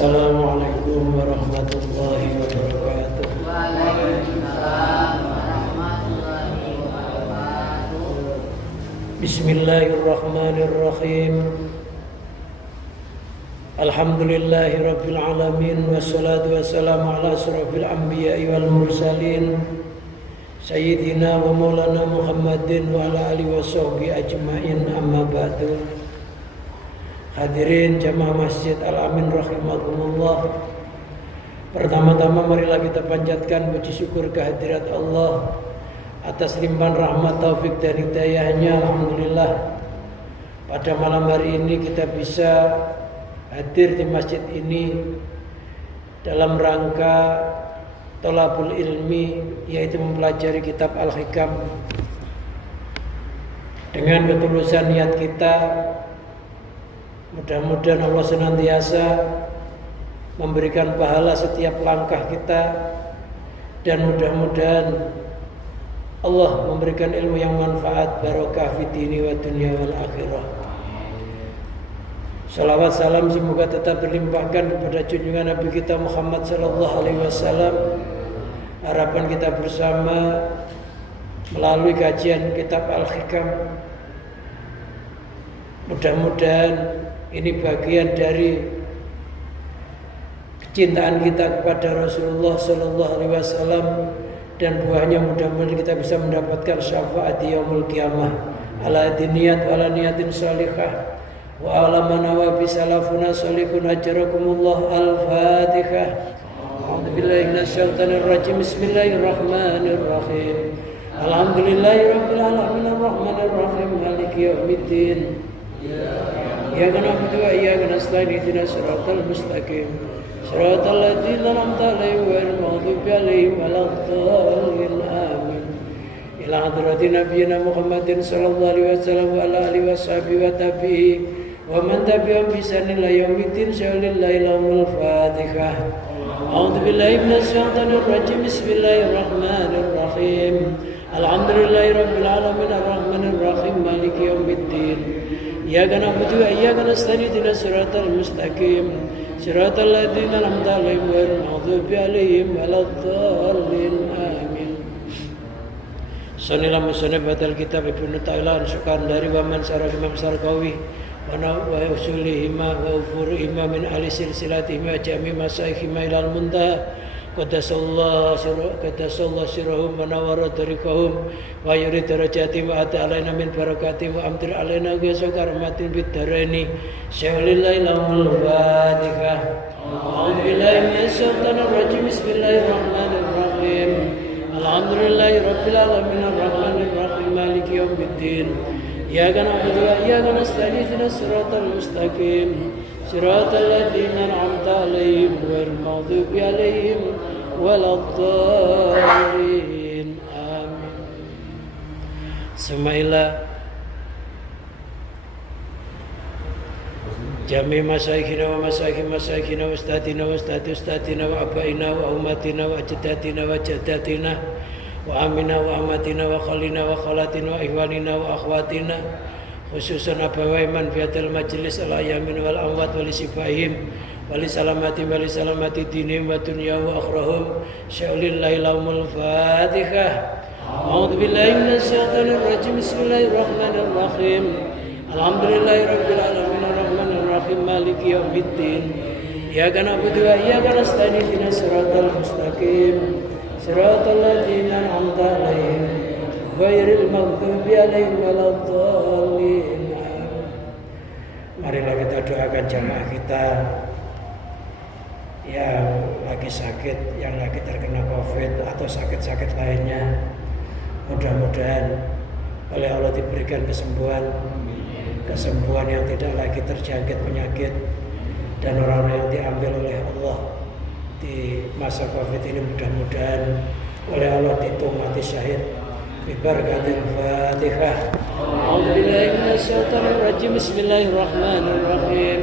Assalamualaikum warahmatullahi wabarakatuh. Waalaikumsalam warahmatullahi wabarakatuh. Bismillahirrahmanirrahim. Alhamdulillahi rabbil alamin. Wassalatu wassalamu ala asrafil anbiya'i wal mursalin Sayyidina wa maulana Muhammadin wa ala alihi wa sahbihi ajma'in, amma ba'du. Hadirin jamaah Masjid Al-Amin rahimakumullah. Pertama-tama marilah kita panjatkan puji syukur kehadirat Allah atas limpahan rahmat, taufik dan hidayahnya. Alhamdulillah, pada malam hari ini kita bisa hadir di masjid ini dalam rangka thalabul ilmi, yaitu mempelajari kitab Al-Hikam. Dengan ketulusan niat kita, mudah-mudahan Allah senantiasa memberikan pahala setiap langkah kita, dan mudah-mudahan Allah memberikan ilmu yang manfaat, barokah fid dini wa dunya wal akhirah. Salawat salam semoga tetap berlimpahkan kepada junjungan Nabi kita Muhammad sallallahu alaihi wasallam. Harapan kita bersama melalui kajian kitab Al-Hikam, mudah-mudahan ini bagian dari kecintaan kita kepada Rasulullah sallallahu alaihi wasallam, dan buahnya mudah-mudahan kita bisa mendapatkan syafaat di yaumul qiyamah. Ala diniyat wa ala niyatin salihah wa ala manawa bi salafuna salihun ajrakumullah. Al-Fatihah. A'udzubillahi minasyaitonir rajim. Bismillahirrahmanirrahim. Alhamdulillahirabbil alamin arrahmanir rahim maliki yaumiddin. Iyyaka na'budu wa iyyaka nasta'in ihdinas siratal mustaqim siratal ladzina an'amta 'alaihim ghairil maghdubi 'alaihim waladdallin. Amin. Ila hadrati nabiyina Muhammadin sallallahu alaihi wasallam wa ala alihi washabihi wa tabi'i wa man tabi'ahum bi ihsanin ila yaumiddin. Shallillahil Fatihah. A'udzu billahi minasy syaithanir rajim. Bismillahirrahmanirrahim. Alhamdulillahirabbil alamin arrahmanir rahim maliki yaumiddin. Iyyaka na'budu wa iyyaka nasta'in ihdinas siratal mustaqim siratal ladzina an'amta 'alaihim ghairil maghdubi 'alaihim waladdallin. Amin. Sunilah musannif batal kitab Ibnu Thailan Sukandari wa man sarah Imam Sarqawi wa usulihima wa ufurihima min ahli silsilatihima jami masaihima ilal muntaha. Qaddasallahu sirrahum wa nawara tariqahum wa yurid darajatihim wa ata alaina min barakatihim wa amtir alaina ghaysa karamatin bid daraini. Syallillahil Fatihah. A'udzu billahi minasy syaithanir rajim. Bismillahirrahmanirrahim. Alhamdulillahirabbil alamin arrahmanir rahim maliki yaumiddin. Iyyaka na'budu wa iyyaka nasta'in ihdinas siratal mustaqim siratal ladzina an'amta 'alaihim ghairil maghdubi 'alaihim waladdallin. Amin. Semailah jami masaikhina wa masaikhina wa ustadina wa ustadina wa abaina wa ummatina wa ajdatina wa jaddatina wa amina wa amatina wa khalina wa khalatina wa ihwanina wa akhwatina, khususan abawai man fiatal majlis al-ayamin wal amwat wal sifahim wal salamati dinihim wa dunya wa akhrahum. Syallillahil Fatihah. A'udzu billahi minasy syaithanir rajim. Bismillahirrahmanirrahim. Alhamdulillahirabbil alamin arrahmanir rahim maliki yaumiddin. Iyyaka na'budu wa iyyaka nasta'in ihdinas siratal mustaqim siratal ladzina an'amta 'alaihim ghairil maghdubi 'alaihim waladdallin. Marilah kita doakan jamaah kita yang lagi sakit, yang lagi terkena COVID atau sakit-sakit lainnya. Mudah-mudahan oleh Allah diberikan kesembuhan yang tidak lagi terjangkit penyakit, dan orang-orang yang diambil oleh Allah di masa COVID ini mudah-mudahan oleh Allah dihitung mati syahid bi barakatil Fatihah. A'udzubillahi minasyaitonir rajim. Bismillahirrahmanirrahim.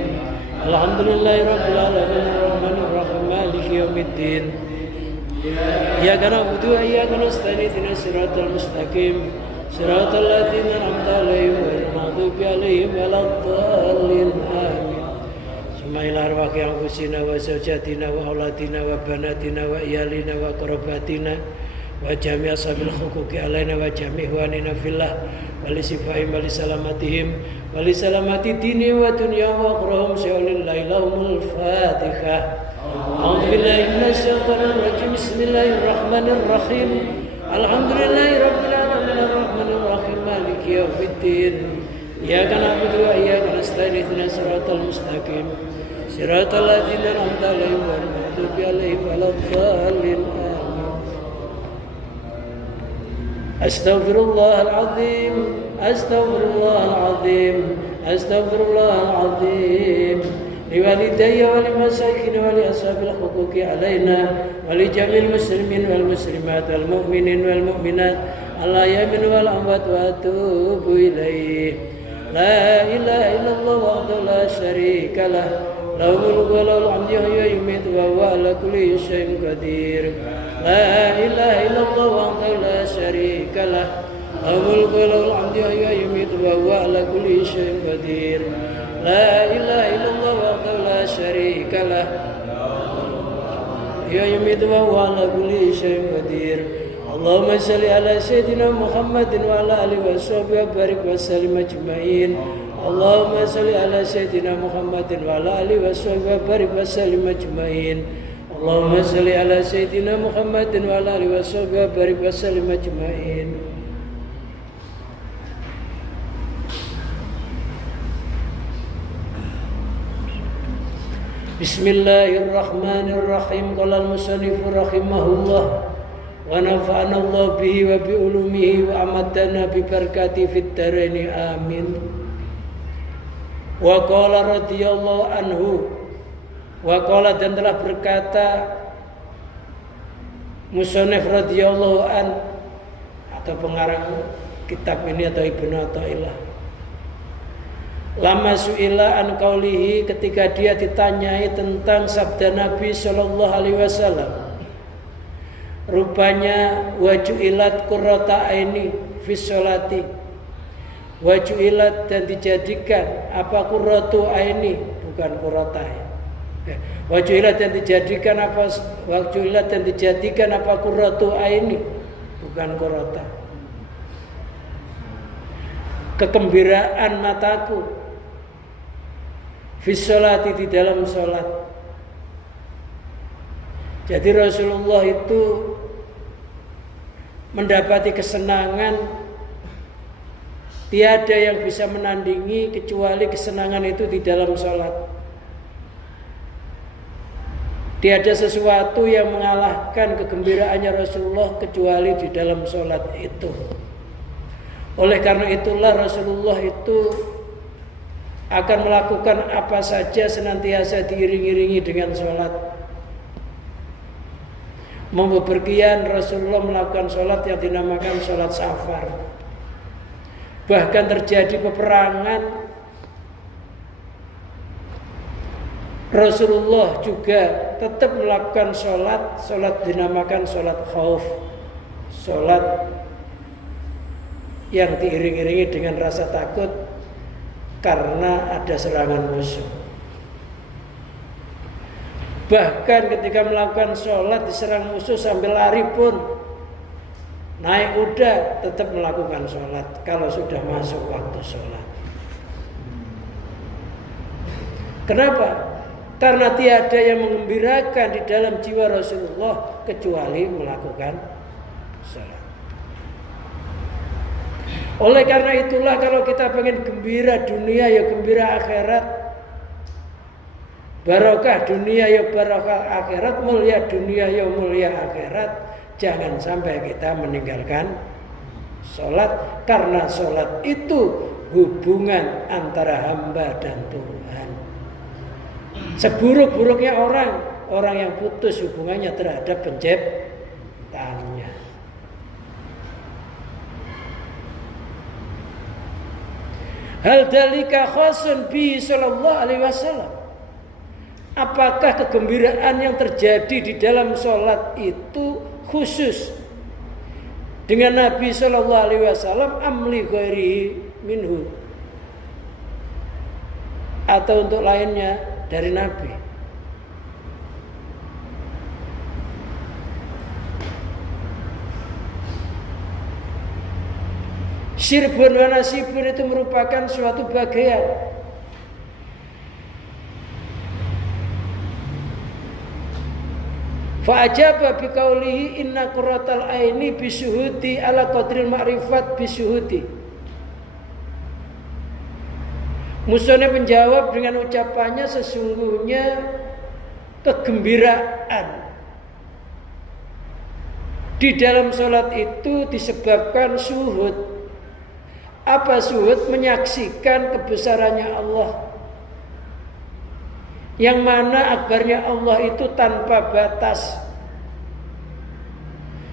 Alhamdulillahirabbil alamin arrahmanir rahim maliki yaumiddin. Iyyaka na'budu wa iyyaka nasta'in ihdinas siratal mustaqim siratal ladzina an'amta 'alaihim ghairil maghdubi 'alaihim waladdallin. Amin. ثم إلى أرواح أنفسنا وزوجاتنا وأولادنا وبناتنا وإيالنا وقرباتنا وجميع أصحاب الحقوق علينا وجميع إخواننا في الله ولشفائهم ولسلامتهم ولسلامة دينهم ودنياهم وأخراهم سيولله لهم الفاتحة. أعوذ بالله من الشيطان الرجيم. بسم الله الرحمن الرحيم. الحمد لله رب العالمين الرحمن الرحيم مالك يوم الدين. إياك نعبد وإياك نستعين اهدنا الصراط المستقيم صراط الذين أنعمت عليهم غير المغضوب عليهم ولا الضالين. أستغفر الله العظيم أستغفر الله العظيم أستغفر الله العظيم لوالدي ولمساكين ولأصحاب الحقوق علينا ولجميع المسلمين والمسلمات والمؤمنين والمؤمنات الأحياء منهم والأموات وأتوب إليه. لا إله إلا الله وحده لا شريك له له الملك وله الحمد يحيي ويميت وهو على كل شيء قدير. لا إله إلا الله وحده لا شريك له له الملك وله الحمد يحيي ويميت وهو على كل شيء قدير. لا إله إلا الله وحده لا شريك له يميت وهو على كل شيء قدير. اللهم صل على سيدنا محمد وعلى آله وصحبه وبارك وسلم أجمعين. اللهم صل على سيدنا محمد وعلى آله وصحبه وبارك وسلم أجمعين. اللهم صل على سيدنا محمد وعلى آله وصحبه وبارك وسلم أجمعين. بسم الله الرحمن الرحيم. قال المصنف رحمه الله ونفعنا الله به وبعلومه وأمدنا ببركاته في الدارين آمين. Wa qala radhiyallahu anhu, wa qala dan telah berkata musannif radhiyallahu an atau pengarang kitab ini atau Ibnu Athaillah, lama su'ila an qaulihi, ketika dia ditanyai tentang sabda Nabi sallallahu alaihi wasallam, rupanya wajuilat qurrata aini fi sholati, wajuilat dan dijadikan apa qurratu aini, bukan qurrata ya. Wajuilat dan dijadikan apa, wajuilat dan dijadikan apa qurratu aini, bukan qurrata, kegembiraan mataku fi sholati, di dalam sholat. Jadi Rasulullah itu mendapati kesenangan tiada yang bisa menandingi kecuali kesenangan itu di dalam sholat. Tiada sesuatu yang mengalahkan kegembiraannya Rasulullah kecuali di dalam sholat itu. Oleh karena itulah Rasulullah itu akan melakukan apa saja senantiasa diiring-iringi dengan sholat. Mau bepergian Rasulullah melakukan sholat yang dinamakan sholat safar. Bahkan terjadi peperangan, Rasulullah juga tetap melakukan sholat. Sholat dinamakan sholat khauf, sholat yang diiring-iringi dengan rasa takut karena ada serangan musuh. Bahkan ketika melakukan sholat diserang musuh sambil lari pun, naik kuda tetap melakukan sholat kalau sudah masuk waktu sholat. Kenapa? Karena tiada yang mengembirakan di dalam jiwa Rasulullah kecuali melakukan sholat. Oleh karena itulah kalau kita pengen gembira dunia ya gembira akhirat, barokah dunia ya barokah akhirat, mulia dunia ya mulia akhirat, jangan sampai kita meninggalkan sholat. Karena sholat itu hubungan antara hamba dan Tuhan. Seburuk-buruknya orang yang putus hubungannya terhadap penciptanya. Hal dalika khasun bi sallallahu alaihi wasallam. Apakah kegembiraan yang terjadi di dalam sholat itu khusus dengan Nabi sallallahu alaihi wasallam amli ghairihi minhu, atau untuk lainnya dari Nabi. Syirbun wa nasibun itu merupakan suatu bagian. Fa'ajaba biqaulihi inna qurratal aini bisuhudi ala qadril ma'rifat bisuhudi. Musuhnya menjawab dengan ucapannya sesungguhnya kegembiraan di dalam sholat itu disebabkan suhud. Apa suhud? Menyaksikan kebesarannya Allah, yang mana akbarnya Allah itu tanpa batas,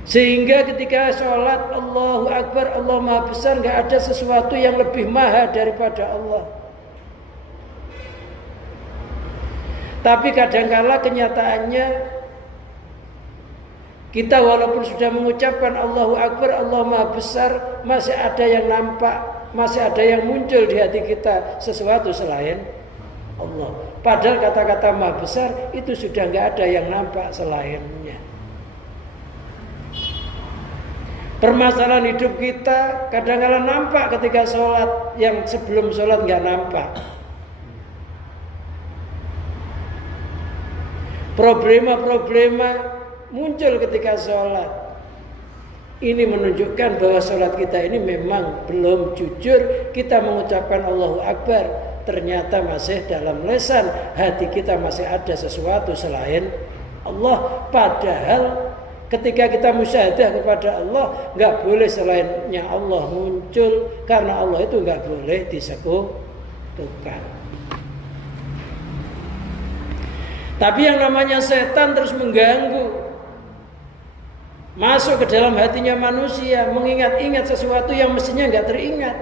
sehingga ketika sholat Allahu Akbar, Allah Maha Besar, gak ada sesuatu yang lebih maha daripada Allah. Tapi kadangkala kenyataannya kita walaupun sudah mengucapkan Allahu Akbar, Allah Maha Besar, masih ada yang nampak, masih ada yang muncul di hati kita sesuatu selain Allah. Padahal kata-kata Maha Besar itu sudah nggak ada yang nampak selainnya. Permasalahan hidup kita kadang-kala nampak ketika sholat, yang sebelum sholat nggak nampak. Problema-problema muncul ketika sholat. Ini menunjukkan bahwa sholat kita ini memang belum jujur. Kita mengucapkan Allahu Akbar, ternyata masih dalam lesan hati kita masih ada sesuatu selain Allah. Padahal ketika kita musyahadah kepada Allah, nggak boleh selainnya Allah muncul, karena Allah itu nggak boleh disekutukan. Tapi yang namanya setan terus mengganggu, masuk ke dalam hatinya manusia, mengingat-ingat sesuatu yang mestinya nggak teringat.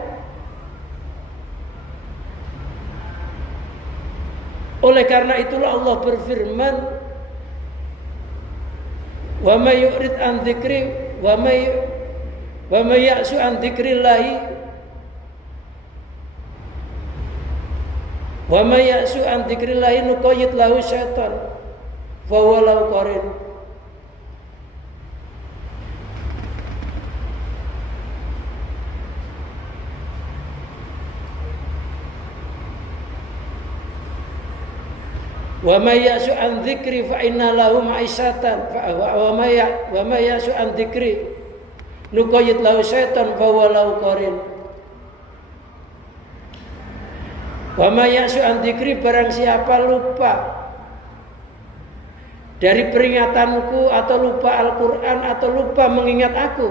Oleh karena itulah Allah berfirman, wa may yurid an dzikri wa may ya'su an dzikrillahi wa may ya'su an dzikrillahi nuqayyid lahu syaitan fa huwa lahu qarin. Wa may ya'su an dzikri fa inna lahu ma'isyatan wa may ya'su an dzikri nuqayyid lahu syaitan fa huwa lahu qarin. Wa may ya'su an dzikri, barang siapa lupa dari peringatanku atau lupa Al-Qur'an atau lupa mengingat aku,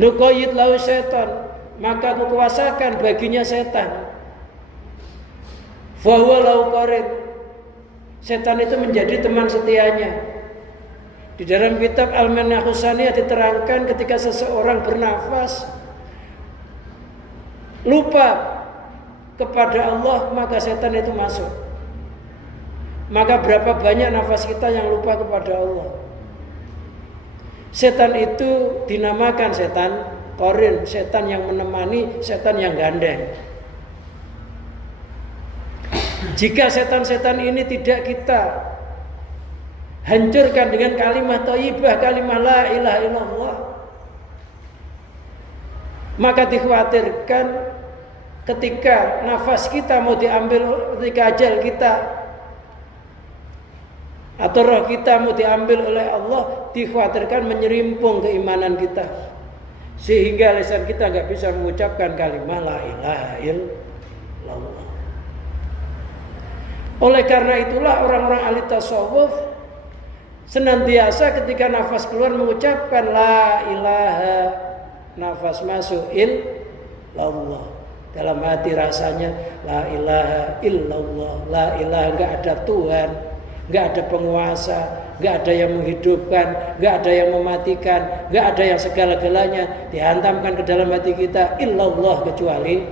nuqayyid lahu syaitan, maka aku kuasakan baginya setan. Fa huwa lahu qarin, setan itu menjadi teman setianya. Di dalam kitab Al-Manahus Saniyah diterangkan ketika seseorang bernafas lupa kepada Allah, maka setan itu masuk. Maka berapa banyak nafas kita yang lupa kepada Allah? Setan itu dinamakan setan qarin, setan yang menemani, setan yang gandeng. Jika setan-setan ini tidak kita hancurkan dengan kalimat thayyibah, kalimat la ilaha illallah, maka dikhawatirkan ketika nafas kita mau diambil, ketika ajal kita atau roh kita mau diambil oleh Allah, dikhawatirkan menyerimpung keimanan kita, sehingga lisan kita nggak bisa mengucapkan kalimat la ilaha illallah. Oleh karena itulah orang-orang ahli tasawuf senantiasa ketika nafas keluar mengucapkan la ilaha, nafas masuk illallah. Dalam hati rasanya la ilaha illallah, la ilaha, enggak ada Tuhan, enggak ada penguasa, enggak ada yang menghidupkan, enggak ada yang mematikan, enggak ada yang segala-galanya dihantamkan ke dalam hati kita illallah, kecuali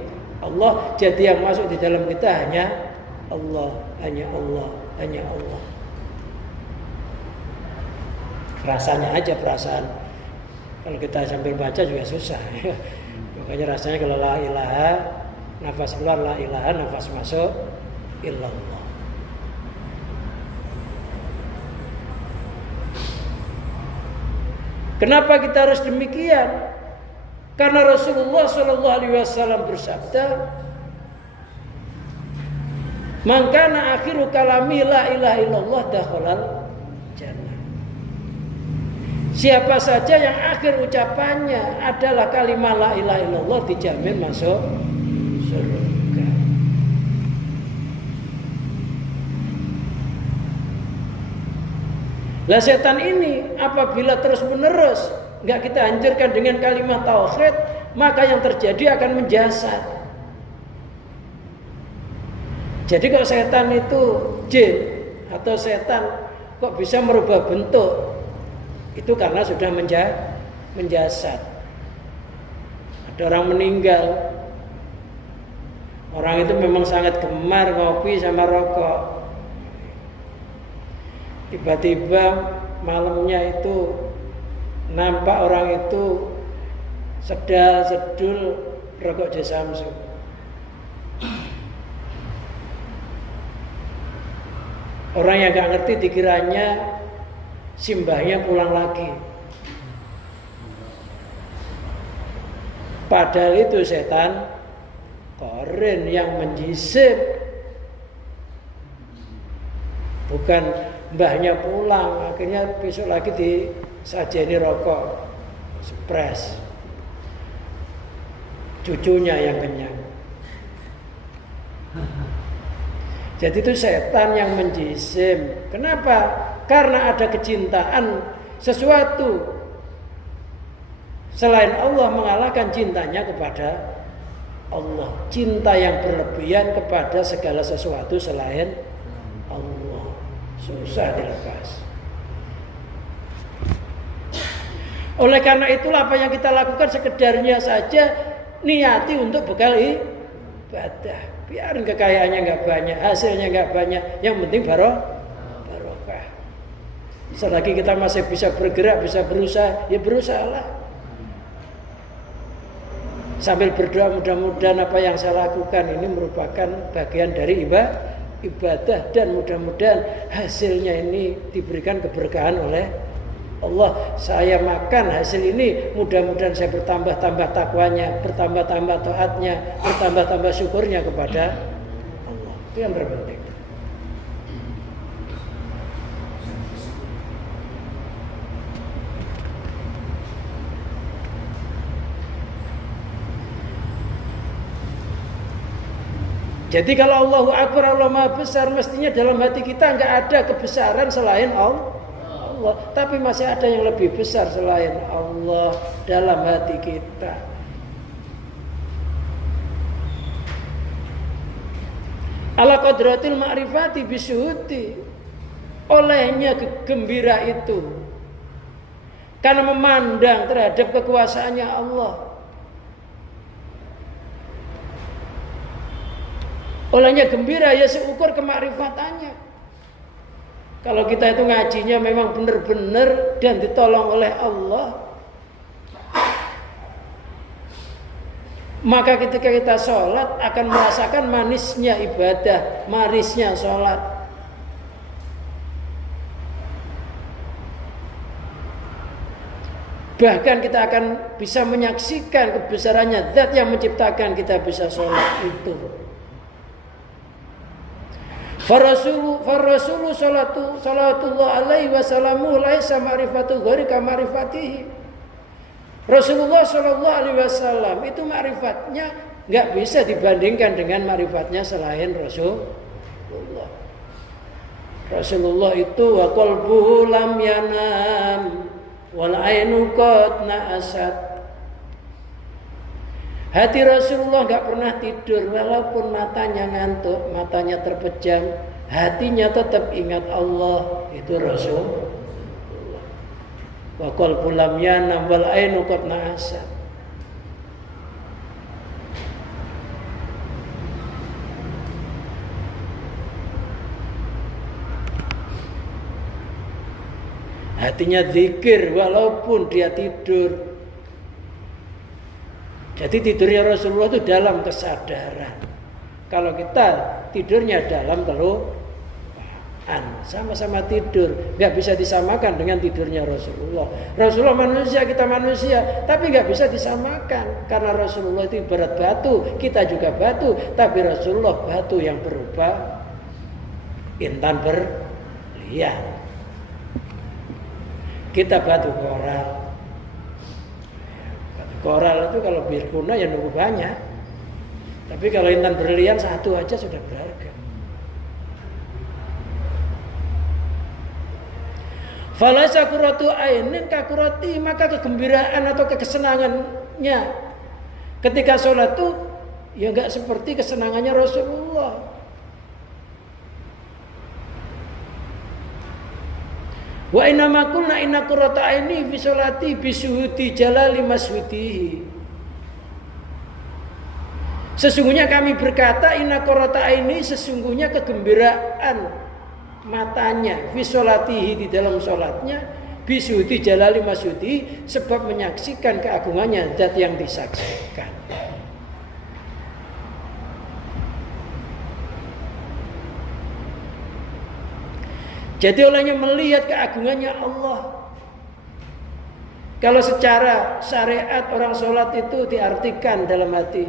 Allah. Jadi yang masuk di dalam kita hanya Allah, hanya Allah, hanya Allah. Rasanya aja perasaan. Kalau kita sambil baca juga susah. Makanya rasanya kalau la ilaha, nafas keluar la ilaha, nafas masuk illallah. Kenapa kita harus demikian? Karena Rasulullah SAW bersabda, "Man kana akhiru kalami la ilaha illallah dakhalal jannah." Siapa saja yang akhir ucapannya adalah kalimat la ilaha illallah dijamin masuk surga. Lah setan ini apabila terus menerus enggak kita hancurkan dengan kalimat tauhid, maka yang terjadi akan menjasad. Jadi kalau setan itu jin atau setan kok bisa merubah bentuk, itu karena sudah menjasad. Ada orang meninggal, orang itu memang sangat gemar ngopi sama rokok. Tiba-tiba malamnya itu nampak orang itu sedul rokok Samsu. Orang yang gak ngerti dikiranya simbahnya pulang lagi. Padahal itu setan korin yang menjisim. Bukan mbahnya pulang, akhirnya besok lagi disajeni rokok spres. Cucunya yang kenyang. Jadi itu setan yang menjisim. Kenapa? Karena ada kecintaan sesuatu selain Allah mengalahkan cintanya kepada Allah. Cinta yang berlebihan kepada segala sesuatu selain Allah. Susah dilepas. Oleh karena itulah apa yang kita lakukan sekedarnya saja niati untuk bekal ibadah. Biarin kekayaannya nggak banyak, hasilnya nggak banyak, yang penting barokah. Selagi kita masih bisa bergerak, bisa berusaha, ya berusahalah. Sambil berdoa mudah-mudahan apa yang saya lakukan ini merupakan bagian dari ibadah dan mudah-mudahan hasilnya ini diberikan keberkahan oleh Allah. Saya makan hasil ini, mudah-mudahan saya bertambah-tambah takwanya, bertambah-tambah taatnya, bertambah-tambah syukurnya kepada Allah. Itu yang terpenting. Jadi kalau Allahu Akbar, Allah Maha Besar, mestinya dalam hati kita nggak ada kebesaran selain Allah. Tapi masih ada yang lebih besar selain Allah dalam hati kita. Ala qadratil ma'rifati bisyuhudi. Olehnya gembira itu karena memandang terhadap kekuasaannya Allah. Olehnya gembira ya seukur kemakrifatannya. Kalau kita itu ngajinya memang benar-benar dan ditolong oleh Allah, maka ketika kita sholat akan merasakan manisnya ibadah, manisnya sholat. Bahkan kita akan bisa menyaksikan kebesarannya zat yang menciptakan kita bisa sholat itu. Farasulu salatullah alaihi wasallamu laisa ma'rifatu ghairi ka ma'rifatihi. Rasulullah sallallahu alaihi wasallam itu ma'rifatnya enggak bisa dibandingkan dengan ma'rifatnya selain Rasulullah. Rasulullah itu wa qalbuhu lam yanam wal ainu qad na'asat. Hati Rasulullah gak pernah tidur walaupun matanya ngantuk, matanya terpejam, hatinya tetap ingat Allah. Itu Rasulullah. Wa qalbu lam yanam wal ainu qad na'asat. Hatinya zikir walaupun dia tidur. Jadi tidurnya Rasulullah itu dalam kesadaran. Kalau kita tidurnya dalam kelupaan, sama-sama tidur, nggak bisa disamakan dengan tidurnya Rasulullah. Rasulullah manusia, kita manusia, tapi nggak bisa disamakan karena Rasulullah itu ibarat batu, kita juga batu, tapi Rasulullah batu yang berupa intan berlian. Kita batu koral. Batu koral itu kalau berguna ya nunggu banyak. Tapi kalau intan berlian satu aja sudah berharga. Falaisa qurratu ainin ka qurrati, maka kegembiraan atau kesenangannya ketika sholat itu ya enggak seperti kesenangannya Rasulullah. Wa inna ma qulna inna qurrata aini fi sholati bi suhuti jalali mashudihi. Sesungguhnya kami berkata inna qurrata aini, sesungguhnya kegembiraan matanya fi sholatihi, di dalam sholatnya, bi suhuti jalali mashudihi, sebab menyaksikan keagungannya zat yang disaksikan. Jadi olehnya melihat keagungannya Allah. Kalau secara syariat orang sholat itu diartikan dalam hati,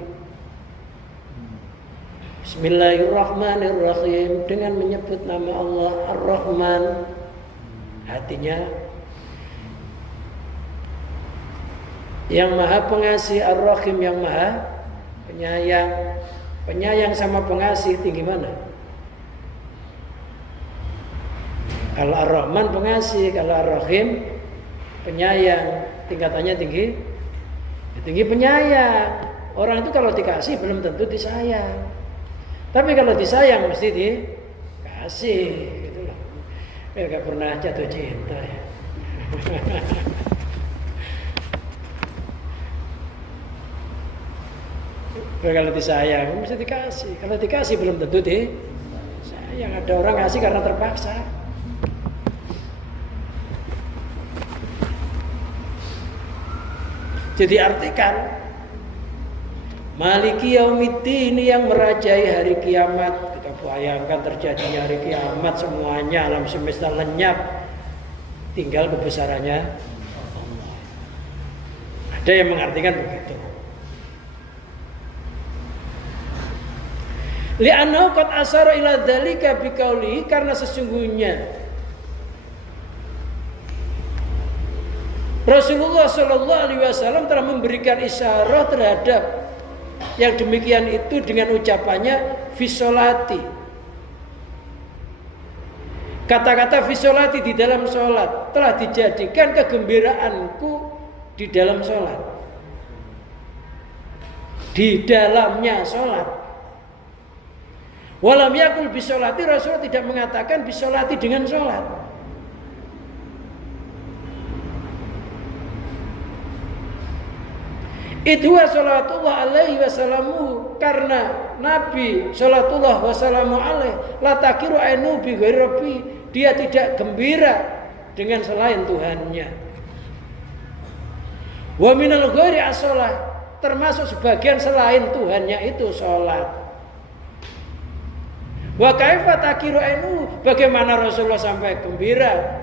Bismillahirrahmanirrahim, dengan menyebut nama Allah Ar-Rahman, hatinya yang maha pengasih, Ar-Rahim yang maha penyayang. Penyayang sama pengasih tinggi mana? Kalau Ar-Rahman pengasih, kalau Ar-Rahim penyayang, tingkatannya tinggi. Tinggi penyayang. Orang itu kalau dikasih belum tentu disayang. Tapi kalau disayang mesti dikasih, gitu loh. Gak pernah jatuh cinta ya. Kalau disayang mesti dikasih. Kalau dikasih belum tentu disayang. Ada orang ngasih karena terpaksa. Jadi artikan Maliki Yaumiddin, yang merajai hari kiamat. Kita bayangkan terjadinya hari kiamat, semuanya alam semesta lenyap, tinggal kebesarannya Allah. Ada yang mengartikan begitu. Li'annahu qad asara ila dzalika biqaulihi, karena sesungguhnya Rasulullah Shallallahu Alaihi Wasallam telah memberikan isyarat terhadap yang demikian itu dengan ucapannya fisolati. Kata-kata fisolati di dalam sholat telah dijadikan kegembiraanku di dalam sholat. Di dalamnya sholat. Walam yakul bisolati, Rasulullah tidak mengatakan bisolati dengan sholat. Idwa salatullah alaihi wasallamu, karena Nabi salatullah wasallamu alaihi la takiru ainu bi ghairi rabbi, dia tidak gembira dengan selain Tuhannya. Wa minal ghairi as-shalah, termasuk sebagian selain Tuhannya itu salat. Wa kaifa takiru ainu, bagaimana Rasulullah sampai gembira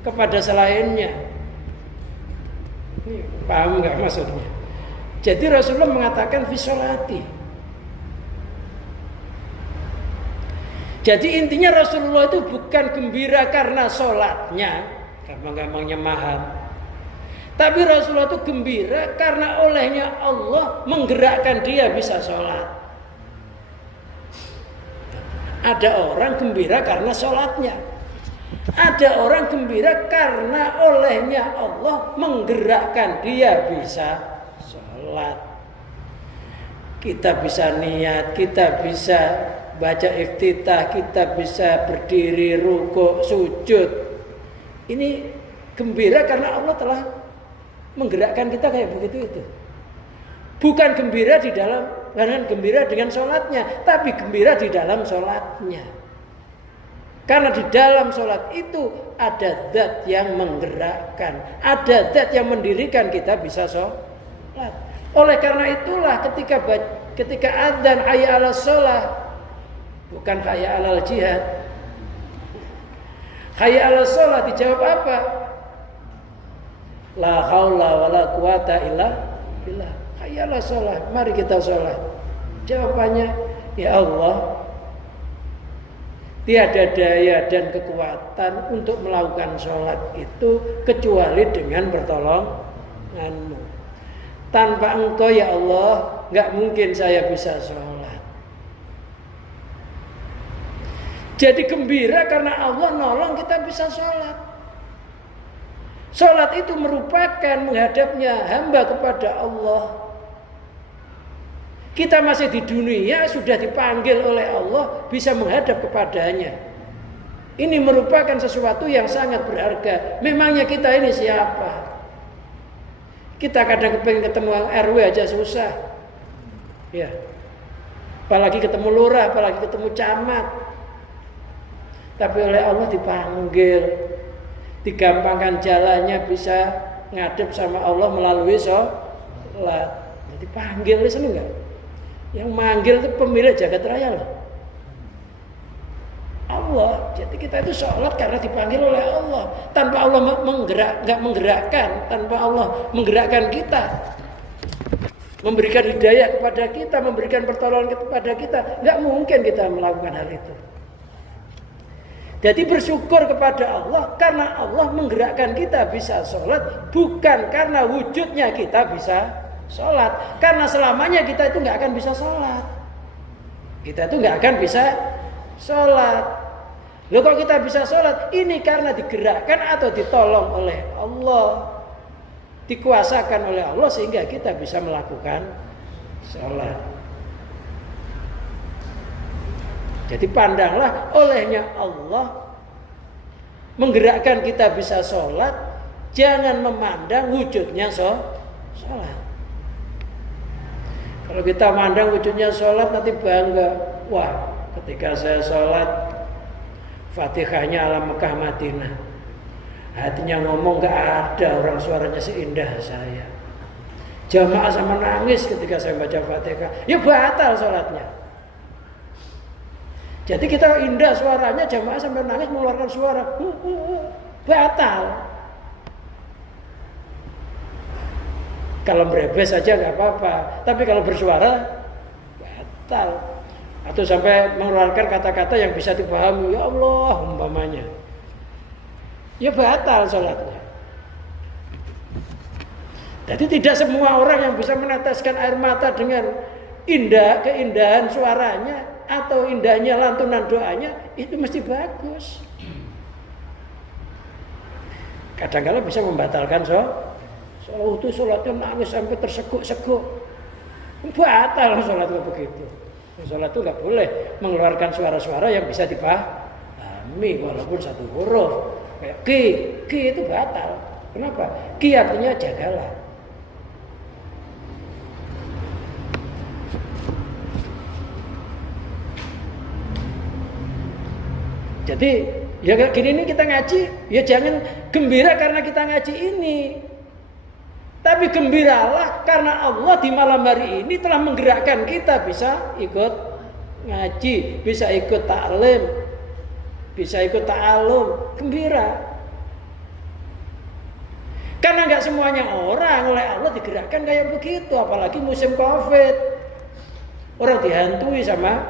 kepada selainnya? Paham nggak maksudnya? Jadi Rasulullah mengatakan fisolati. Jadi intinya Rasulullah itu bukan gembira karena sholatnya, gampang-gampangnya mahal. Tapi Rasulullah itu gembira karena olehnya Allah menggerakkan dia bisa sholat. Ada orang gembira karena sholatnya. Ada orang gembira karena olehnya Allah menggerakkan dia bisa sholat. Kita bisa niat, kita bisa baca iftitah, kita bisa berdiri, rukuk, sujud. Ini gembira karena Allah telah menggerakkan kita kayak begitu itu. Bukan gembira di dalam, bukan gembira dengan sholatnya, tapi gembira di dalam sholatnya. Karena di dalam sholat itu ada zat yang menggerakkan, ada zat yang mendirikan kita bisa sholat. Oleh karena itulah ketika adzan hayya 'alas shalah, bukan hayya 'alal jihad. Hayya 'alas shalah dijawab apa? La haula wala quwata illa billah. Hayya 'alas shalah, mari kita sholat. Jawabannya, ya Allah, tiada daya dan kekuatan untuk melakukan sholat itu kecuali dengan pertolongan-Mu. Tanpa Engkau ya Allah, nggak mungkin saya bisa sholat. Jadi gembira karena Allah nolong kita bisa sholat. Sholat itu merupakan menghadapnya hamba kepada Allah. Kita masih di dunia sudah dipanggil oleh Allah bisa menghadap kepadanya. Ini merupakan sesuatu yang sangat berharga. Memangnya kita ini siapa? Kita kadang pengen ketemu RW aja susah. Ya. Apalagi ketemu lurah, apalagi ketemu camat. Tapi oleh Allah dipanggil, digampangkan jalannya bisa ngadep sama Allah melalui sholat. Jadi panggil, seneng nggak? Yang manggil itu pemilik jagat raya loh. Allah. Jadi kita itu sholat karena dipanggil oleh Allah. Tanpa Allah nggak menggerakkan, tanpa Allah menggerakkan kita, memberikan hidayah kepada kita, memberikan pertolongan kepada kita, nggak mungkin kita melakukan hal itu. Jadi bersyukur kepada Allah karena Allah menggerakkan kita bisa sholat, bukan karena wujudnya kita bisa sholat. Karena selamanya kita itu nggak akan bisa sholat. Kita itu nggak akan bisa sholat. Loh kok kita bisa sholat? Ini karena digerakkan atau ditolong oleh Allah, dikuasakan oleh Allah sehingga kita bisa melakukan sholat. Jadi pandanglah olehnya Allah menggerakkan kita bisa sholat, jangan memandang wujudnya sholat. Kalau kita mandang wujudnya sholat nanti bangga, wah ketika saya sholat Fatihahnya ala Mekah Madinah, hatinya ngomong gak ada orang suaranya seindah saya. Jamaah sama nangis ketika saya baca Fatihah, ya batal sholatnya. Jadi kita indah suaranya, jamaah sampai nangis mengeluarkan suara, batal. Kalau berebes saja nggak apa-apa, tapi kalau bersuara batal. Atau sampai mengeluarkan kata-kata yang bisa dipahami, ya Allah umpamanya, ya batal sholatnya. Jadi tidak semua orang yang bisa meneteskan air mata dengan keindahan suaranya atau indahnya lantunan doanya itu mesti bagus. Kadang-kadang bisa membatalkan itu sholatnya nangis sampai terseguk-seguk, batal sholatnya begitu. Sholat itu nggak boleh mengeluarkan suara-suara yang bisa dipahami walaupun satu huruf. Kayak ki itu batal. Kenapa? Ki artinya jagalah. Jadi ya gini ini kita ngaji, ya jangan gembira karena kita ngaji ini. Tapi gembiralah karena Allah di malam hari ini telah menggerakkan kita bisa ikut ngaji, bisa ikut taklim, bisa ikut ta'alum, gembira. Karena nggak semuanya orang oleh Allah digerakkan kayak begitu, apalagi musim Covid. Orang dihantui sama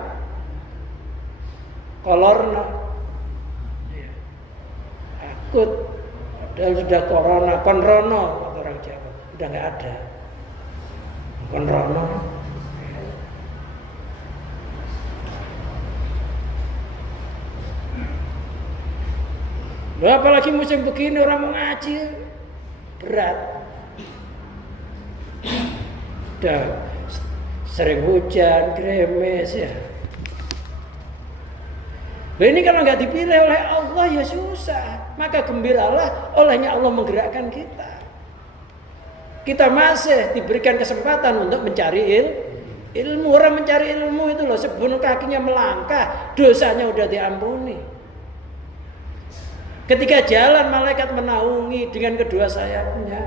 corona. Akut, padahal sudah konrono kata orang Jawa. Udah nggak ada konrono. Loh, apalagi musim begini orang mau ngaji berat. Udah sering hujan, gremes ya. Nah ini kalau nggak dipilih oleh Allah ya susah. Maka gembiralah olehnya Allah menggerakkan kita. Kita masih diberikan kesempatan untuk mencari ilmu. Orang mencari ilmu itu loh sebelum kakinya melangkah, dosanya udah diampuni. Ketika jalan malaikat menaungi dengan kedua sayapnya.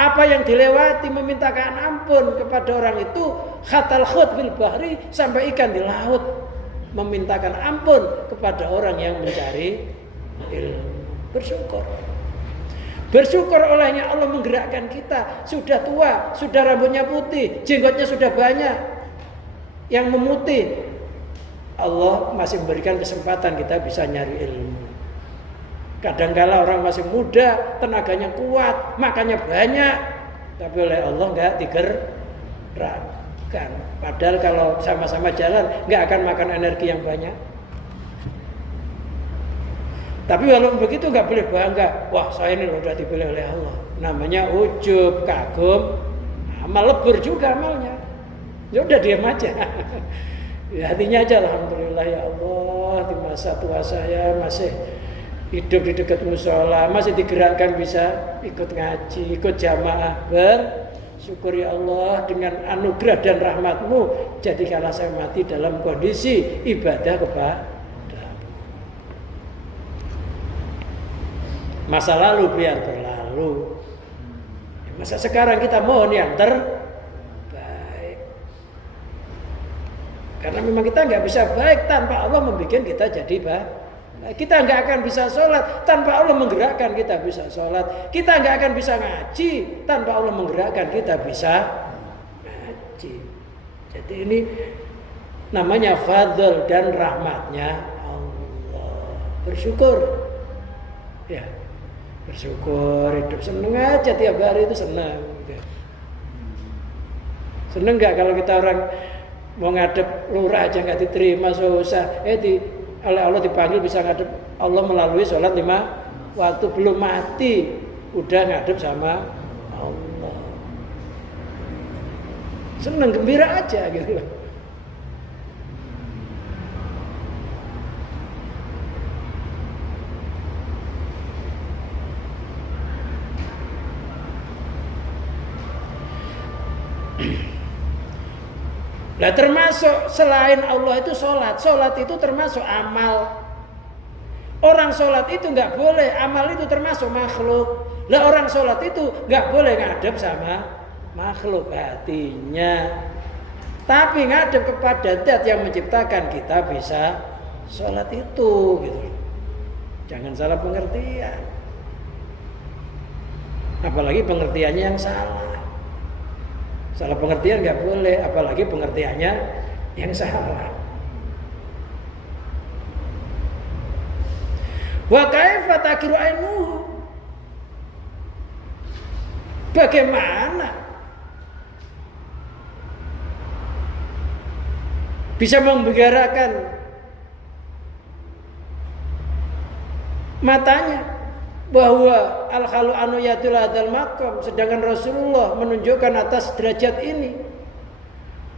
Apa yang dilewati memintakan ampun kepada orang itu khatal khut fil bahri, sampai ikan di laut memintakan ampun kepada orang yang mencari ilmu. Bersyukur. Bersyukur olehnya Allah menggerakkan kita. Sudah tua, sudah rambutnya putih, jenggotnya sudah banyak yang memutih. Allah masih memberikan kesempatan kita bisa nyari ilmu. Kadangkala orang masih muda, tenaganya kuat, makannya banyak, tapi oleh Allah nggak digerakkan. Padahal kalau sama-sama jalan nggak akan makan energi yang banyak. Tapi walaupun begitu nggak boleh bangga. Wah, saya ini loh udah dipilih oleh Allah. Namanya ujub, kagum, amal lebur juga amalnya. Ya udah diam aja. Ya, hatinya aja alhamdulillah ya Allah, di masa tua saya masih hidup di dekat musola, masih digerakkan bisa ikut ngaji, ikut jamaah. Bersyukur ya Allah dengan anugerah dan rahmat-Mu, jadikanlah saya mati dalam kondisi ibadah kepada masa lalu biar berlalu. Masa sekarang kita mohon yang terbaik. Karena memang kita nggak bisa baik tanpa Allah membuat kita jadi baik. Kita nggak akan bisa sholat tanpa Allah menggerakkan kita bisa sholat. Kita nggak akan bisa ngaji tanpa Allah menggerakkan kita bisa ngaji. Jadi ini namanya fadl dan rahmatnya Allah. Bersyukur, ya, bersyukur, hidup seneng aja tiap hari itu senang. Seneng nggak kalau kita orang mau ngadep lurah aja nggak diterima, susah. Oleh Allah dipanggil bisa ngadep Allah melalui sholat 5 waktu, belum mati udah ngadep sama Allah. Seneng, gembira aja gitu loh. Nah, termasuk selain Allah itu sholat. Sholat itu termasuk amal. Orang sholat itu nggak boleh, amal itu termasuk makhluk. Lah orang sholat itu nggak boleh ngadep sama makhluk hatinya. Tapi ngadep kepada zat yang menciptakan kita bisa sholat itu gitu. Jangan salah pengertian. Apalagi pengertiannya yang salah. Salah pengertian nggak boleh, apalagi pengertiannya yang salah. Wa kaifa takiru ainuhu? Bagaimana bisa membegarakan matanya bahwa al-khalu anu yatul hadal maqam, sedangkan Rasulullah menunjukkan atas derajat ini.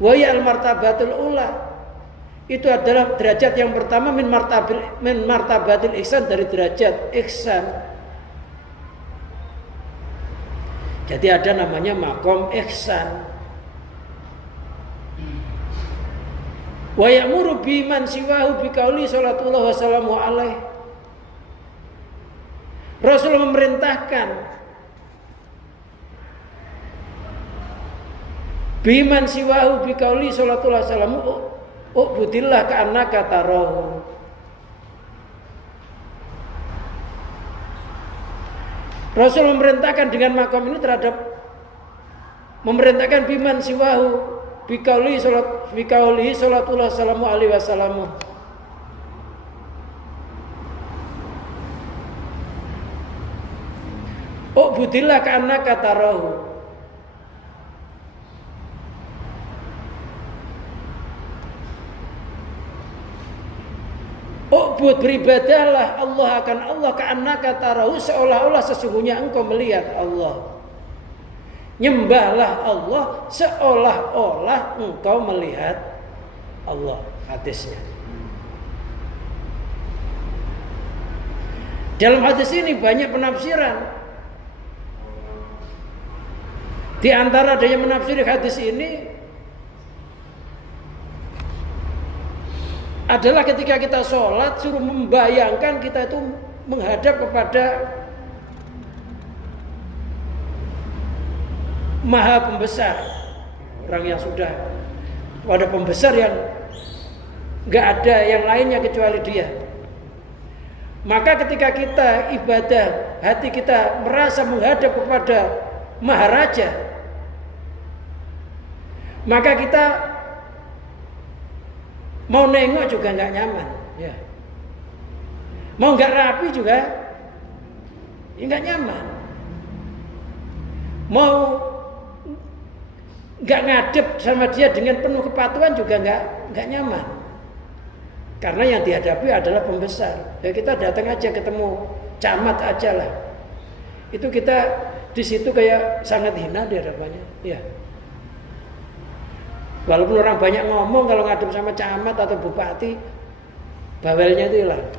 Wa ya al-martabatul ula, itu adalah derajat yang pertama min martabatil ihsan, dari derajat ihsan. Jadi ada namanya maqam ihsan. Wa ya'muru biman siwahu biqauli sallallahu wasallamu alaihi. Rasulullah memerintahkan biman siwahu biqauli sallallahu alaihi wasallam ubudillah ka'annaka tarahu. Rasul memerintahkan dengan makam ini terhadap memerintahkan biman siwahu biqauli sallallahu alaihi wasallam. Ubudillah ka'annaka tarahu. Ubud, beribadahlah Allah akan Allah ka'annaka tarahu, seolah-olah sesungguhnya engkau melihat Allah. Nyembahlah Allah seolah-olah engkau melihat Allah. Hadisnya. Dalam hadis ini banyak penafsiran. Di antara ada yang menafsir hadis ini adalah ketika kita sholat suruh membayangkan kita itu menghadap kepada Maha pembesar. Orang yang sudah pada pembesar yang nggak ada yang lainnya kecuali Dia. Maka ketika kita ibadah, hati kita merasa menghadap kepada Maharaja, maka kita mau nengok juga nggak nyaman, ya. Mau nggak rapi juga nggak nyaman. Mau nggak ngadep sama Dia dengan penuh kepatuhan juga nggak nyaman. Karena yang dihadapi adalah pembesar. Ya kita datang aja ketemu camat aja lah. Itu kita di situ kayak sangat hina di hadapannya. Ya. Walaupun orang banyak ngomong kalau ngadep sama camat atau bupati, bawelnya itu hilang.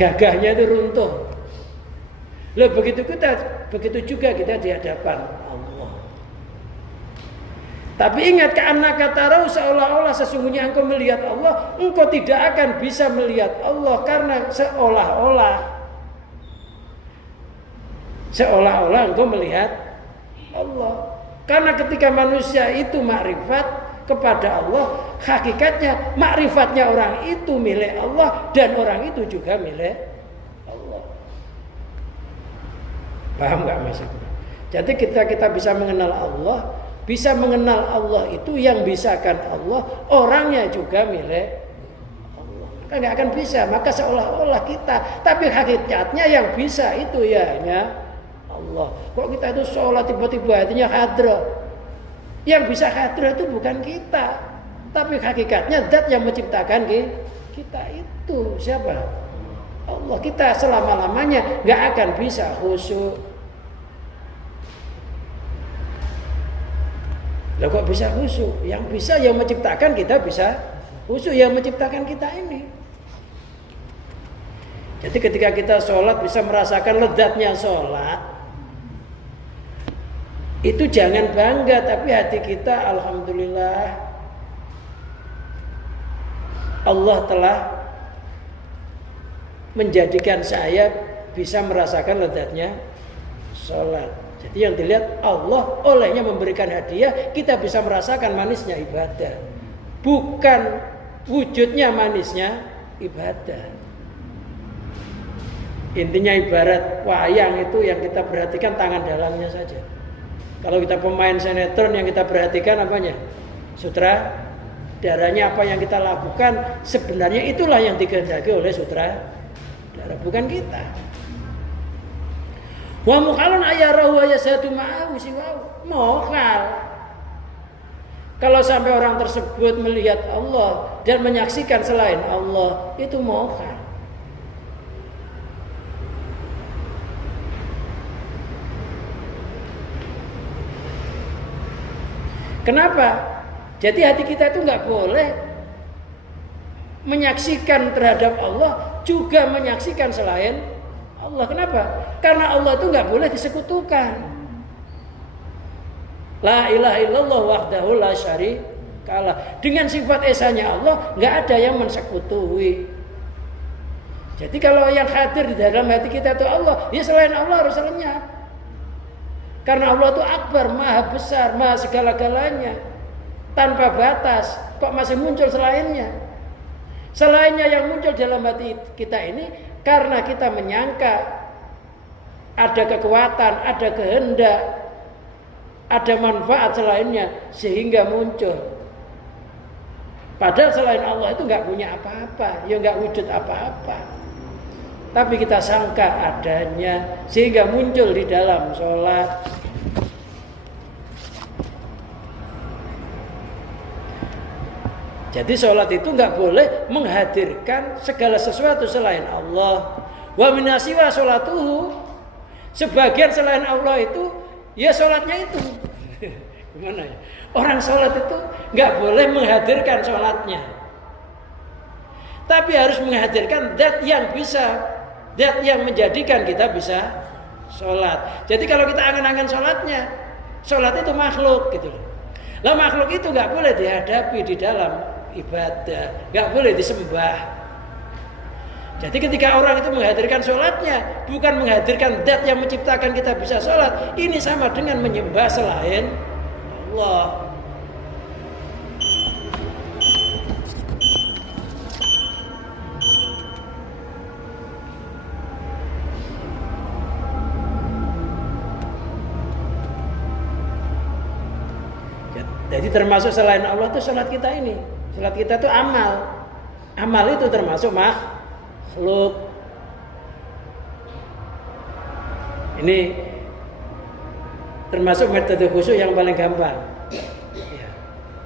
Gagahnya itu runtuh. Loh begitu juga kita di hadapan Allah. Tapi ingat, ka'annaka tarau, seolah-olah sesungguhnya engkau melihat Allah. Engkau tidak akan bisa melihat Allah karena seolah-olah engkau melihat Allah. Karena ketika manusia itu makrifat kepada Allah, hakikatnya makrifatnya orang itu milik Allah dan orang itu juga milik Allah. Paham nggak maksudnya? Jadi kita bisa mengenal Allah. Bisa mengenal Allah itu yang bisakan Allah, orangnya juga milik Allah. Kan nggak akan bisa, maka seolah-olah kita, tapi hakikatnya yang bisa itu ya hanya Allah. Kok kita itu sholat tiba-tiba hatinya hadrah? Yang bisa hadrah itu bukan kita, tapi hakikatnya zat yang menciptakan kita itu siapa? Allah. Kita selama-lamanya nggak akan bisa khusyuk. Lah kok bisa khusyuk? Yang bisa yang menciptakan kita bisa khusyuk, yang menciptakan kita ini. Jadi ketika kita sholat bisa merasakan lezatnya sholat, itu jangan bangga, tapi hati kita alhamdulillah Allah telah menjadikan saya bisa merasakan lezatnya sholat. Jadi yang dilihat Allah, olehnya memberikan hadiah, kita bisa merasakan manisnya ibadah. Bukan wujudnya manisnya ibadah. Intinya ibarat wayang itu yang kita perhatikan tangan dalangnya saja. Kalau kita pemain sinetron yang kita perhatikan apanya? Sutradaranya, apa yang kita lakukan, sebenarnya itulah yang dikehendaki oleh sutradara, bukan kita. Wa mukhalun ayarahu wa yasadu ma'ahu siwahu. Mukhal. Kalau sampai orang tersebut melihat Allah dan menyaksikan selain Allah, itu mukhal. Kenapa? Jadi hati kita itu nggak boleh menyaksikan terhadap Allah juga menyaksikan selain Allah. Kenapa? Karena Allah itu nggak boleh disekutukan. La ilaha illallah wahdahu la syarikalah. Dengan sifat esanya Allah nggak ada yang mensekutui. Jadi kalau yang hadir di dalam hati kita itu Allah, ya selain Allah harus lenyap. Karena Allah itu akbar, maha besar, maha segala-galanya, tanpa batas. Kok masih muncul selainnya? Selainnya yang muncul dalam hati kita ini karena kita menyangka ada kekuatan, ada kehendak, ada manfaat selainnya sehingga muncul. Padahal selain Allah itu nggak punya apa-apa, ya nggak wujud apa-apa. Tapi kita sangka adanya sehingga muncul di dalam sholat. Jadi sholat itu nggak boleh menghadirkan segala sesuatu selain Allah. Wa minasiwa sholatuhu. Sebagian selain Allah itu, ya sholatnya itu. Gimana ya? Orang sholat itu nggak boleh menghadirkan sholatnya. Tapi harus menghadirkan zat yang bisa, zat yang menjadikan kita bisa sholat. Jadi kalau kita angan-angan sholatnya, sholat itu makhluk gitu. Lah makhluk itu nggak boleh dihadapi di dalam ibadah, nggak boleh disembah. Jadi ketika orang itu menghadirkan sholatnya, bukan menghadirkan zat yang menciptakan kita bisa sholat, ini sama dengan menyembah selain Allah. Jadi termasuk selain Allah itu sholat kita ini. Sholat kita itu amal. Amal itu termasuk makhluk. Ini termasuk metode khusyuk yang paling gampang.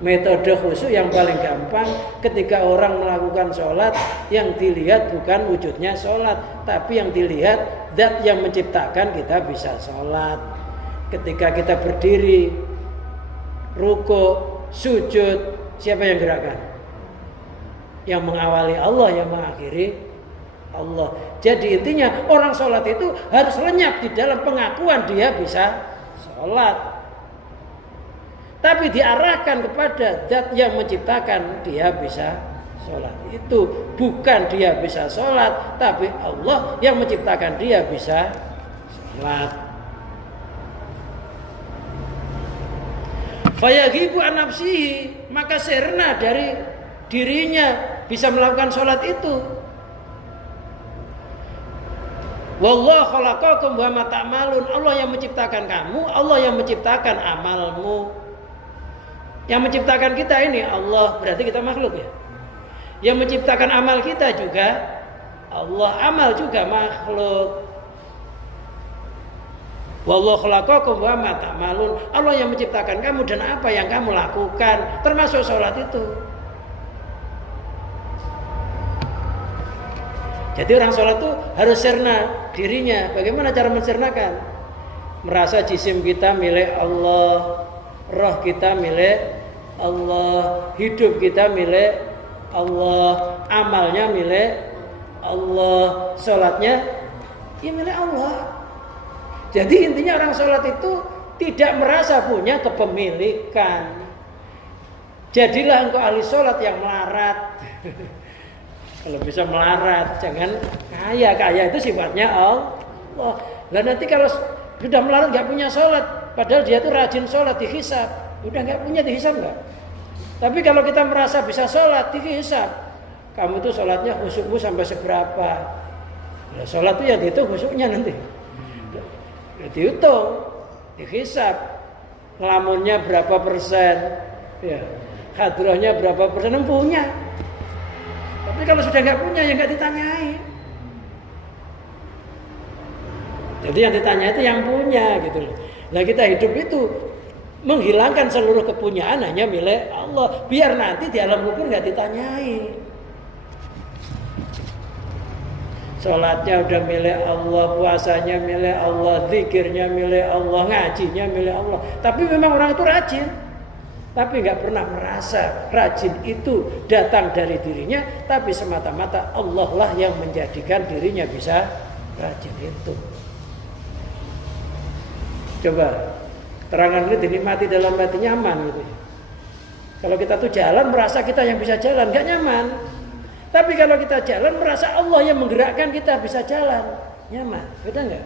Metode khusyuk yang paling gampang ketika orang melakukan sholat, yang dilihat bukan wujudnya sholat, tapi yang dilihat zat yang menciptakan kita bisa sholat. Ketika kita berdiri, ruku, sujud, siapa yang gerakkan? Yang mengawali Allah, yang mengakhiri Allah. Jadi intinya orang sholat itu harus lenyap di dalam pengakuan dia bisa sholat, tapi diarahkan kepada zat yang menciptakan dia bisa sholat. Itu bukan dia bisa sholat, tapi Allah yang menciptakan dia bisa sholat. Fayaghibu an nafsihi, maka sirna dari dirinya bisa melakukan sholat itu. Wallahu khalaqakum wa ma ta'malun, Allah yang menciptakan kamu, Allah yang menciptakan amalmu. Yang menciptakan kita ini Allah, berarti kita makhluk ya. Yang menciptakan amal kita juga Allah, amal juga makhluk. Wallahu khalaqakum wa ma ta'malun, Allah yang menciptakan kamu dan apa yang kamu lakukan, termasuk sholat itu. Jadi orang sholat itu harus sirna dirinya. Bagaimana cara mensirnakan? Merasa jisim kita milik Allah, roh kita milik Allah, hidup kita milik Allah, amalnya milik Allah, sholatnya ya milik Allah. Jadi intinya orang sholat itu tidak merasa punya kepemilikan. Jadilah engkau ahli sholat yang melarat. Kalau bisa melarat, jangan kaya. Kaya itu sifatnya Allah. Lah nanti kalau sudah melarat nggak punya sholat, padahal dia tuh rajin sholat, dihisab, udah nggak punya, dihisab nggak? Tapi kalau kita merasa bisa sholat, dihisab, kamu tuh sholatnya khusyukmu sampai seberapa? Nah, sholat tuh ya dihitung khusyuknya nanti. Dihitung, dihisab, ngelamunnya berapa persen, ya, hadrohnya berapa persen, yang punya. Tapi kalau sudah nggak punya, ya nggak ditanyai. Jadi yang ditanya itu yang punya, gitu loh. Nah kita hidup itu menghilangkan seluruh kepunyaan hanya milik Allah, biar nanti di alam kubur nggak ditanyai. Sholatnya udah milik Allah, puasanya milik Allah, zikirnya milik Allah, ngajinya milik Allah. Tapi memang orang itu rajin, tapi nggak pernah merasa rajin itu datang dari dirinya, tapi semata-mata Allah lah yang menjadikan dirinya bisa rajin itu. Coba terangan ini dinikmati dalam hati, nyaman gitu. Kalau kita tuh jalan merasa kita yang bisa jalan, nggak nyaman. Tapi kalau kita jalan merasa Allah yang menggerakkan kita bisa jalan, nyaman. Beda nggak?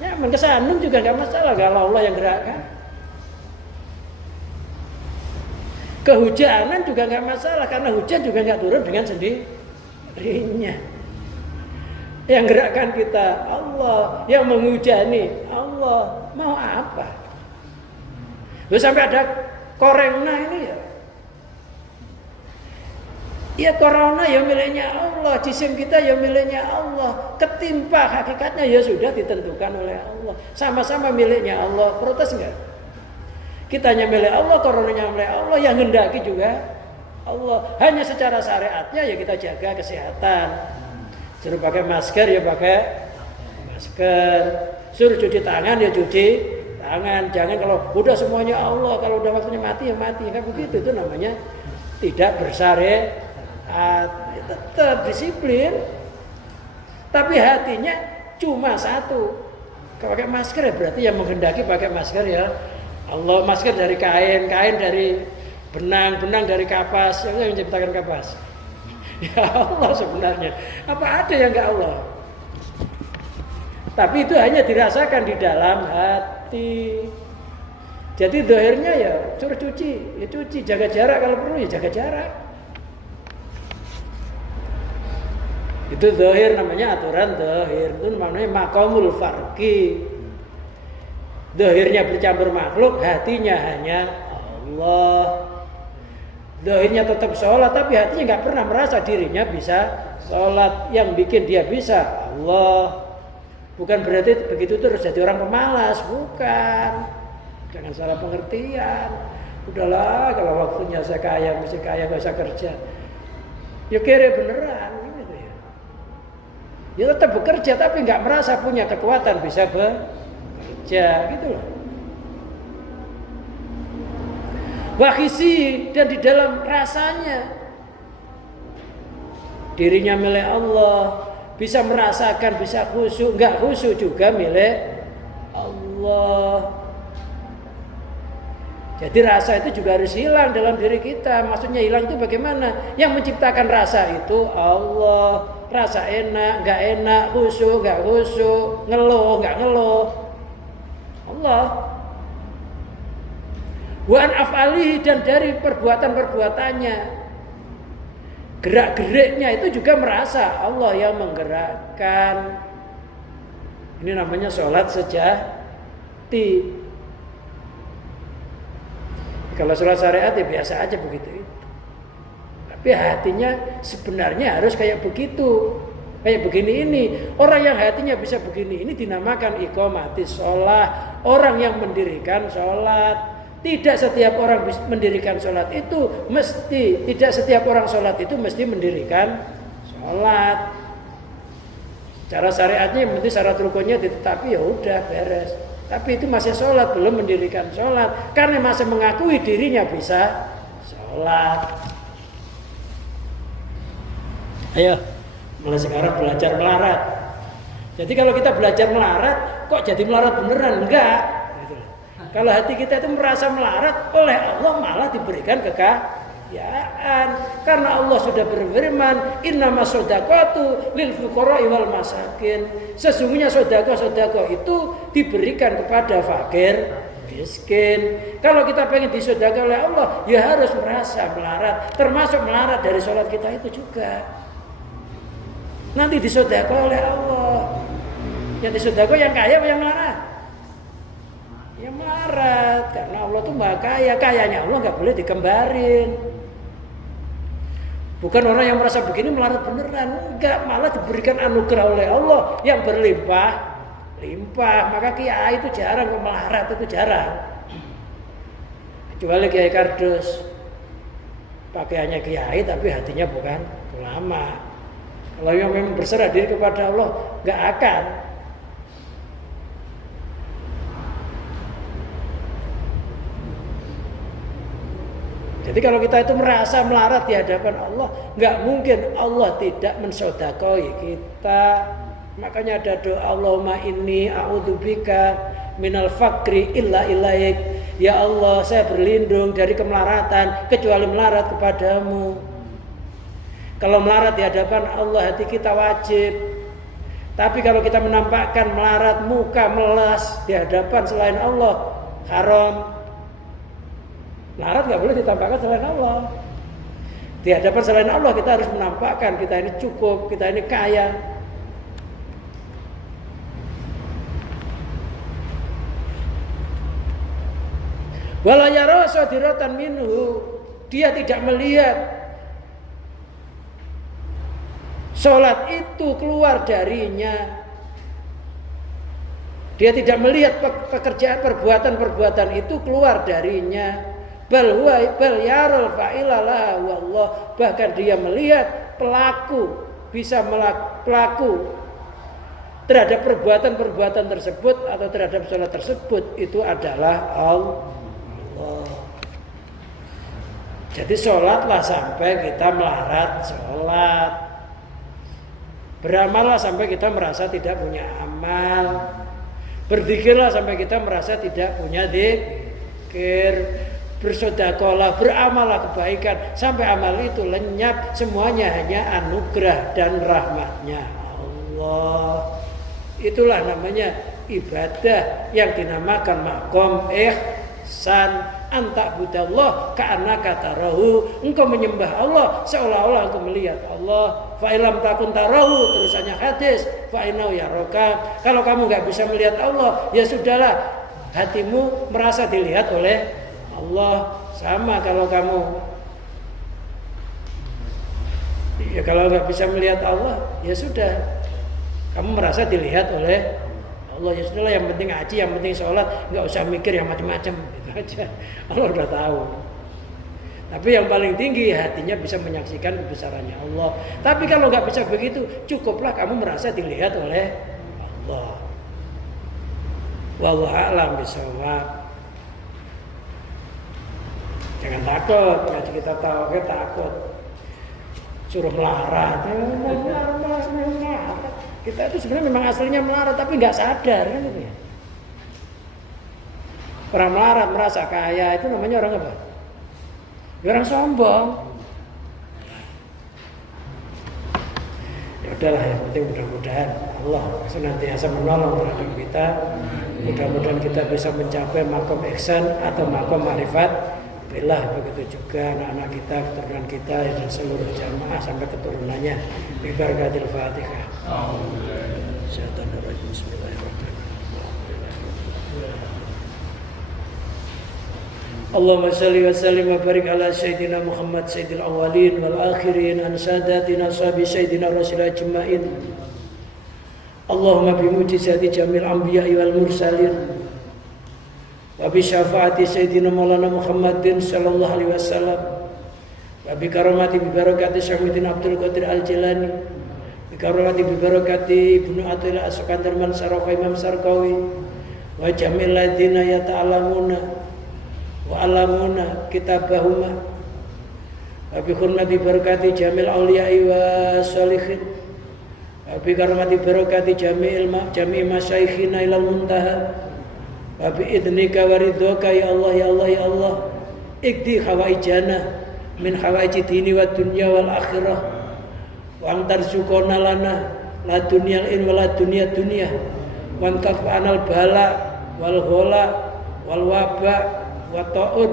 Nyaman. Ke Sanum juga nggak masalah kalau Allah yang gerakkan. Kehujanan juga nggak masalah karena hujan juga nggak turun dengan sendirinya. Yang gerakkan kita Allah, yang menghujani Allah. Mau apa? Loh, sampai ada corona ini ya. Ya corona ya miliknya Allah, jisim kita ya miliknya Allah. Ketimpa hakikatnya ya sudah ditentukan oleh Allah. Sama-sama miliknya Allah. Protes enggak? Kitanya milik Allah, coronanya milik Allah, yang hendaki juga Allah. Hanya secara syariatnya ya kita jaga kesehatan. Suruh pakai masker ya pakai masker. Suruh cuci tangan ya cuci tangan. Jangan kalau udah semuanya Allah, kalau udah waktunya mati ya mati. Kan begitu, itu namanya tidak bersyariat. Tetap disiplin, tapi hatinya cuma satu. Kalau pakai masker ya berarti yang menghendaki pakai masker ya Allah. Masker dari kain, kain dari benang, benang dari kapas. Yang menciptakan kapas Ya Allah sebenarnya. Apa ada yang enggak Allah? Tapi itu hanya dirasakan di dalam hati. Jadi zahirnya ya suruh cuci, ya cuci, jaga jarak kalau perlu ya jaga jarak. Itu zahir, namanya aturan zahir. Itu namanya maqamul farqi. Zahirnya bercampur makhluk, hatinya hanya Allah. Zahirnya tetap sholat, tapi hatinya nggak pernah merasa dirinya bisa sholat. Yang bikin dia bisa Allah. Bukan berarti begitu terus jadi orang pemalas, bukan. Jangan salah pengertian. Udahlah, kalau waktunya saya kaya, mesti kaya, nggak usah kerja. Ya kira beneran, gitu ya. Ya tetap bekerja, tapi nggak merasa punya kekuatan bisa bekerja, gitu loh. Wakhisi, dan di dalam rasanya dirinya milik Allah, bisa merasakan, bisa khusyuk, enggak khusyuk juga milik Allah. Jadi rasa itu juga harus hilang dalam diri kita. Maksudnya hilang itu bagaimana? Yang menciptakan rasa itu Allah. Rasa enak, enggak enak, khusyuk, enggak khusyuk, ngeluh, enggak ngeluh, Allah. Wa an af'alihi, dan dari perbuatan-perbuatannya, gerak-geriknya itu juga merasa Allah yang menggerakkan. Ini namanya sholat sejati. Kalau sholat syariat ya biasa aja begitu. Tapi hatinya sebenarnya harus kayak begitu. Kayak begini ini. Orang yang hatinya bisa begini ini dinamakan iqamatis sholat. Orang yang mendirikan sholat. Tidak setiap orang mendirikan sholat itu mesti, tidak setiap orang sholat itu mesti mendirikan sholat. Cara syariatnya yang penting syarat rukunnya ditetapi, ya udah beres. Tapi itu masih sholat, belum mendirikan sholat, karena masih mengakui dirinya bisa sholat. Ayo, mulai sekarang belajar melarat. Jadi kalau kita belajar melarat, kok jadi melarat beneran? Enggak. Kalau hati kita itu merasa melarat, oleh Allah malah diberikan kekayaan. Karena Allah sudah berfirman, innamas shadaqatu lil fuqara'i wal masakin. Sesungguhnya sedekah itu diberikan kepada fakir, miskin. Kalau kita pengen disedekah oleh Allah, ya harus merasa melarat. Termasuk melarat dari sholat kita itu juga. Nanti disedekah oleh Allah. Yang disedekah yang kaya atau yang melarat? Yang melarat, karena Allah tuh maha kaya. Kayanya Allah nggak boleh dikembarin. Bukan orang yang merasa begini melarat beneran, enggak, malah diberikan anugerah oleh Allah yang berlimpah. Maka kiai itu jarang, melarat itu jarang. Kecuali Kiai Kardus, pakaiannya kiai tapi hatinya bukan ulama. Kalau yang memang berserah diri kepada Allah, enggak akan. Jadi kalau kita itu merasa melarat di hadapan Allah, nggak mungkin Allah tidak mensedekahkan kita. Makanya ada doa, Allahumma inni a'udzubika minal faqri illa ilaik. Ya Allah, saya berlindung dari kemelaratan kecuali melarat kepadamu. Kalau melarat di hadapan Allah, hati kita wajib. Tapi kalau kita menampakkan melarat, muka melas di hadapan selain Allah, haram. Melarat nggak boleh ditampakkan selain Allah. Di hadapan selain Allah kita harus menampakkan kita ini cukup, kita ini kaya. Wala yara sadiratan minhu, dia tidak melihat sholat itu keluar darinya. Dia tidak melihat pekerjaan perbuatan itu keluar darinya. Bal yaral fa'ilala wallah, bahkan dia melihat pelaku bisa pelaku terhadap perbuatan tersebut atau terhadap sholat tersebut itu adalah Allah. Jadi sholatlah sampai kita melarat sholat, beramallah sampai kita merasa tidak punya amal, berzikirlah sampai kita merasa tidak punya zikir. bersedekahlah, beramallah kebaikan sampai amal itu lenyap, semuanya hanya anugerah dan rahmatnya Allah. Itulah namanya ibadah yang dinamakan maqam ihsan. Anta budallah ka'annaka tarahu, engkau menyembah Allah seolah-olah engkau melihat Allah. Fa ilam takun tarahu, terusannya hadis, fa innahu yaraka. Kalau kamu enggak bisa melihat Allah, ya sudahlah, hatimu merasa dilihat oleh Allah. Sama kalau kamu kalau enggak bisa melihat Allah, ya sudah, kamu merasa dilihat oleh Allah. Ya sudahlah, yang penting ngaji, yang penting sholat, enggak usah mikir yang macam-macam, gitu aja. Allah udah tahu. Tapi yang paling tinggi hatinya bisa menyaksikan kebesarannya Allah. Tapi kalau nggak bisa begitu, cukuplah kamu merasa dilihat oleh Allah. Wallahu a'lam bishawab. Jangan takut, ngaji kita tahu, kita takut suruh melarat. Kita itu sebenarnya memang aslinya melarat, tapi nggak sadar kan itu ya. Orang melarat merasa kaya itu namanya orang apa? Ya orang sombong. Ya udahlah, yang penting mudah-mudahan Allah senantiasa menolong terhadap kita. Mudah-mudahan kita bisa mencapai maqam ihsan atau maqam ma'rifat billah. Begitu juga anak-anak kita, keturunan kita dan seluruh jamaah sampai keturunannya. Bi barakatil Fatihah. Allahumma salli wa sallim wa barik ala sayyidina Muhammad sayyidil awwalin wal akhirin an sadatina sahabi sayyidina rasul ajma'in. Allahumma bi mujizati jamil anbiya'i wal mursalin wa bi syafaati sayyidina maulana Muhammadin sallallahu alaihi wasallam wa bi karamati bi barakati Syaikhina Abdul Qadir Al-Jilani, bi karamati bi barakati Ibnu Athaillah As-Sakandar Mansarah Imam Sarqawi wa jamil ladina yata'alamuna wa alamuna kitabahuma wa bi hurmati barakati jamil awliya'i wa sholihin wa bi karamati barakati jami'i masyayikhina ilal muntaha wa bi idnika wa ridhoka ya Allah ya Allah ya Allah ikdi hawaijana min hawaiji dini wa dunya wal akhirah wa antar sukona lana la dunyal in wa la dunya dunya wa antafa'anal bala wal ghola wal waba wa ta'ud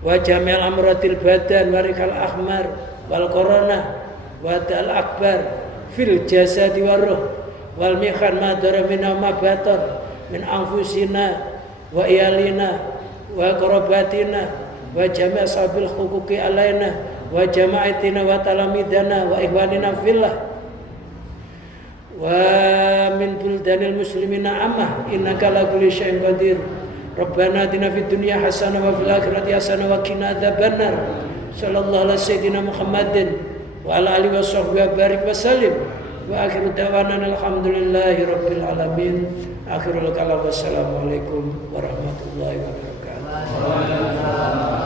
wa jami'al amratil badan wa rikal ahmar wal korona wa dal akbar fil jasadi wa ruh wal mihan madara minna ma batan min anfusina wa iyalina wa qarabatina wa jami' ashabil huquqi alaina wa jama'atina wa talamidana wa ikhwanina fillah wa min buldanil muslimina amma innaka la kulli syai'in qadir. Rabbana atina fid dunya hasanah wa fil akhirati hasanah wa qina adzabannar. Sallallahu ala sayyidina Muhammadin wa ala alihi washabbihi barik wa sallim. Wa akhiru da'wana alhamdulillahi rabbil alamin. Akhirul kalam wassalamu alaikum warahmatullahi wabarakatuh.